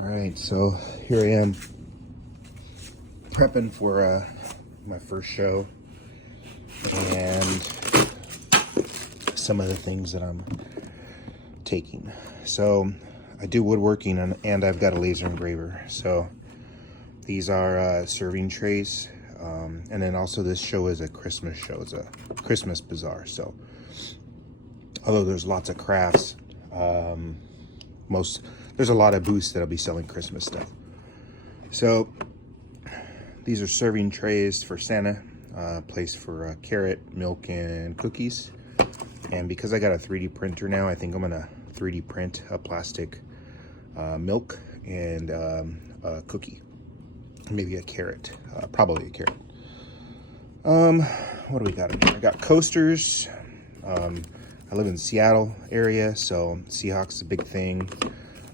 All right, so here I am prepping for my first show and some of the things that I'm taking. So I do woodworking and I've got a laser engraver. So these are serving trays. And then also this show is a Christmas show. It's a Christmas bazaar. So although there's lots of crafts, there's a lot of booths that'll be selling Christmas stuff. So these are serving trays for Santa, place for carrot, milk, and cookies. And because I got a 3D printer now, I think I'm gonna 3D print a plastic milk and a cookie, maybe a carrot, probably a carrot. What do we got in here? I got coasters. I live in Seattle area, so Seahawks is a big thing.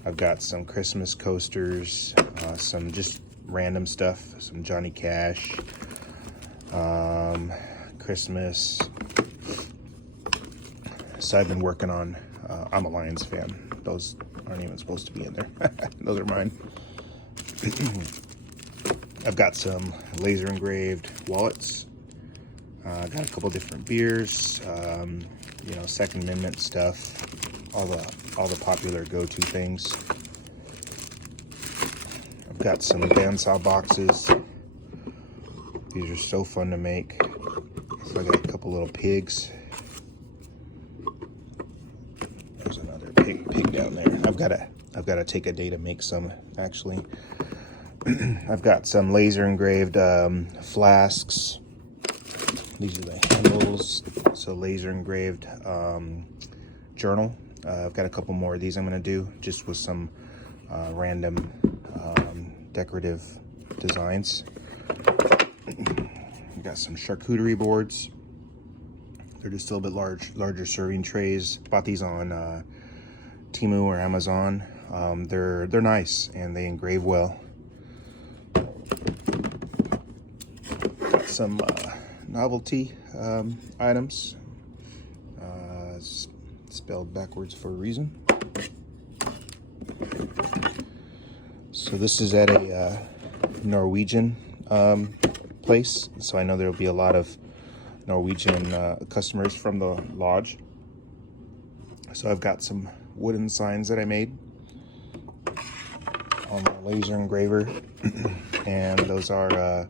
I've got some Christmas coasters, some just random stuff, some Johnny Cash, Christmas. So I've been working on, I'm a Lions fan. Those aren't even supposed to be in there. Those are mine. I've got some laser engraved wallets. Got a couple different beers, Second Amendment stuff, all the popular go-to things. I've got some bandsaw boxes. These are so fun to make. So I got a couple little pigs. There's another pig down there. I've got to take a day to make some, actually. I've got some laser engraved flasks. These are the handles. So laser engraved journal. I've got a couple more of these I'm going to do just with some random decorative designs. I've got some charcuterie boards. They're just a little bit larger serving trays. Bought these on Temu or Amazon. They're nice and they engrave well. Got some novelty items. It's spelled backwards for a reason. So this is at a Norwegian place, so I know there'll be a lot of Norwegian customers from the lodge. So I've got some wooden signs that I made on my laser engraver, and those are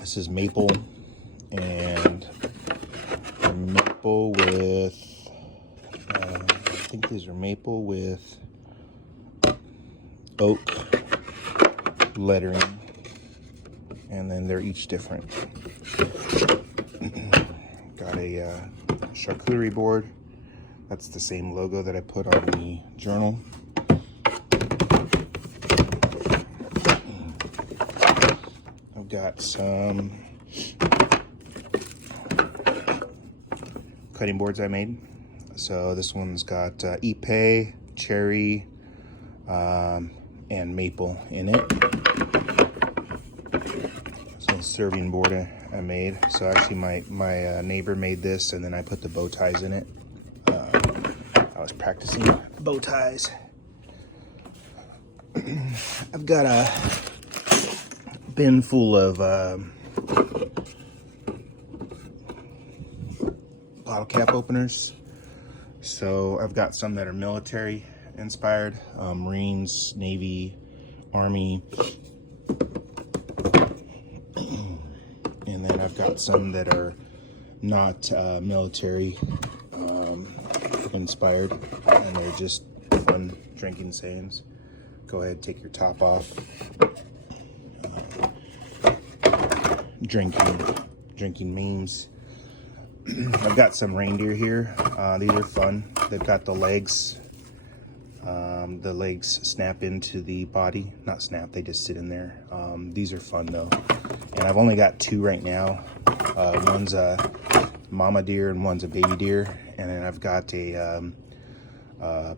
this is maple and maple with I think these are maple with oak lettering, and then they're each different. Got a charcuterie board. That's the same logo that I put on the journal. I've got some cutting boards I made. So this one's got ipe, cherry, and maple in it. So serving board I made. So actually my neighbor made this, and then I put the bow ties in it. I was practicing bow ties. I've got a bin full of bottle cap openers. So I've got some that are military inspired, Marines, Navy, Army, and then I've got some that are not military inspired, and they're just fun drinking sayings. Go ahead, take your top off. Drinking memes. I've got some reindeer here. These are fun. They've got the legs. The legs snap into the body. Not snap, they just sit in there. These are fun though. And I've only got two right now. One's a mama deer and one's a baby deer. And then I've got a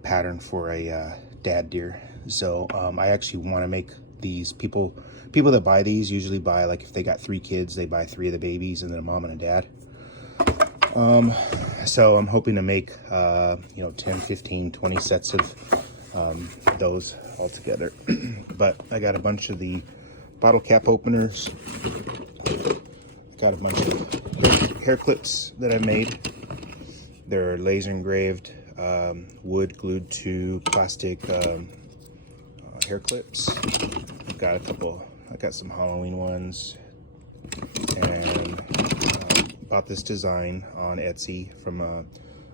pattern for a dad deer. So I actually want to make these. People that buy these usually buy, like if they got 3 kids, they buy 3 of the babies and then a mom and a dad. So I'm hoping to make 10, 15, 20 sets of those all together. But I got a bunch of the bottle cap openers. Got a bunch of hair clips that I made. They're laser engraved, wood glued to plastic hair clips. I've got I got some Halloween ones, and bought this design on Etsy from a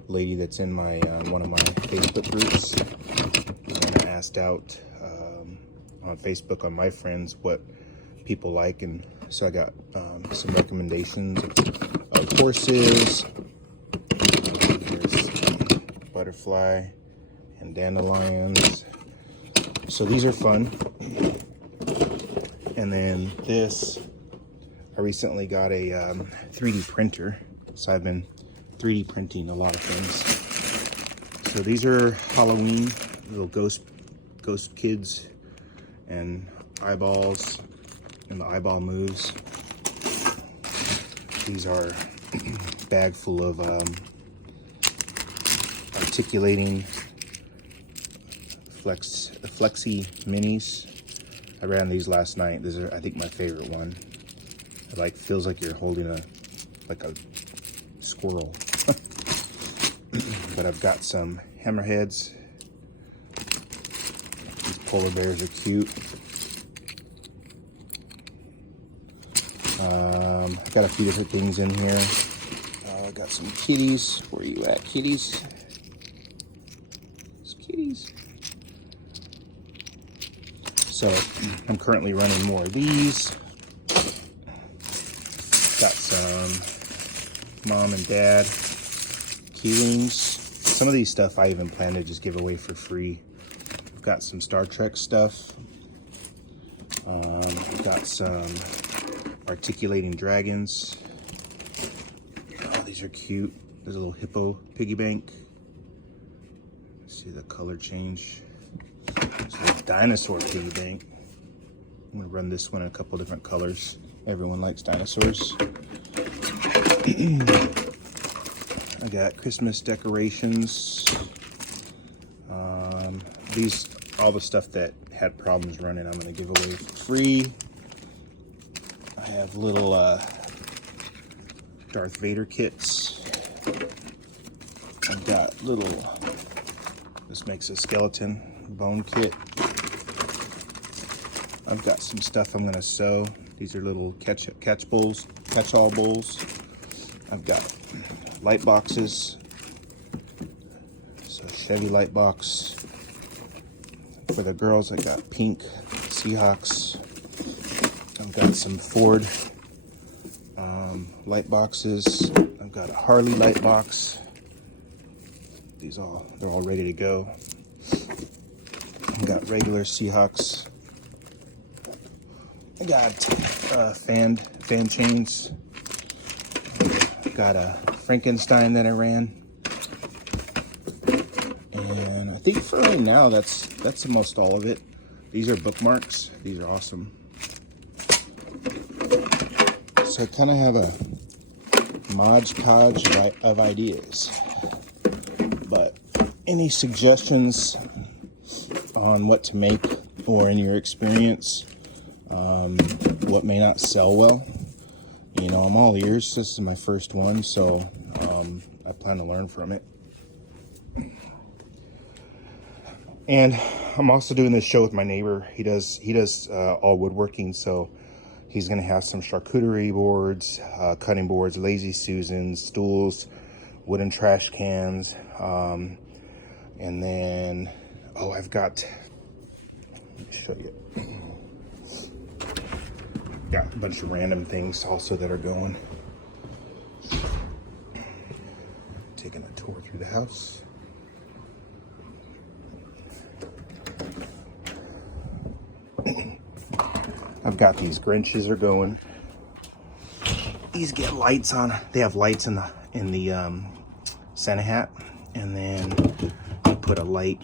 lady that's in my one of my Facebook groups. And I asked out on Facebook on my friends what people like, and so I got some recommendations of horses. There's butterfly and dandelions. So these are fun. And then this, I recently got a 3D printer, so I've been 3D printing a lot of things. So these are Halloween little ghost kids and eyeballs, and the eyeball moves. These are a bag full of articulating flexi minis. I ran these last night. These are, I think, my favorite one. It like feels like you're holding a squirrel. But I've got some hammerheads. These polar bears are cute. I've got a few different things in here. I got some kitties. Where are you at, kitties? It's kitties. So I'm currently running more of these. Got some mom and dad key rings. Some of these stuff I even plan to just give away for free. I've got some Star Trek stuff. I've got some articulating dragons. Oh, these are cute. There's a little hippo piggy bank. See the color change. There's a dinosaur piggy bank. I'm gonna run this one in a couple different colors. Everyone likes dinosaurs. I got Christmas decorations. All the stuff that had problems running, I'm gonna give away for free. I have little Darth Vader kits. I've got this makes a skeleton bone kit. I've got some stuff I'm gonna sew. These are little catch-all bowls. I've got light boxes. So Chevy light box. For the girls, I got pink Seahawks. I've got some Ford light boxes. I've got a Harley light box. They're all ready to go. I've got regular Seahawks. I got fan chains. Got a Frankenstein that I ran. And I think for right now, that's almost all of it. These are bookmarks. These are awesome. So I kind of have a Mod Podge of ideas. But any suggestions on what to make, or in your experience, what may not sell well? You know, I'm all ears. This is my first one, so I plan to learn from it. And I'm also doing this show with my neighbor. He does all woodworking, so he's gonna have some charcuterie boards, cutting boards, lazy Susans, stools, wooden trash cans, and then I've got, let me show you. Got a bunch of random things also that are going. Taking a tour through the house. I've got these Grinches are going. These get lights on. They have lights in the Santa hat, and then I put a light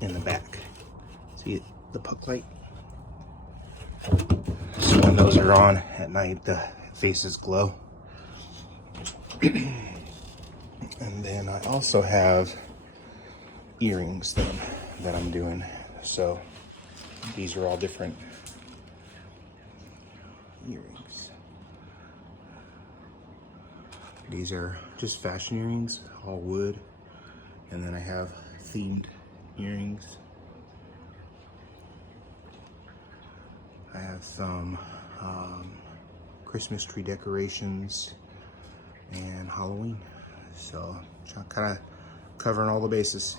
in the back. See the puck light? So when those are on at night, the faces glow. And then I also have earrings that that I'm doing. So these are all different earrings. These are just fashion earrings, all wood. And then I have themed earrings. I have some Christmas tree decorations and Halloween. So kind of covering all the bases.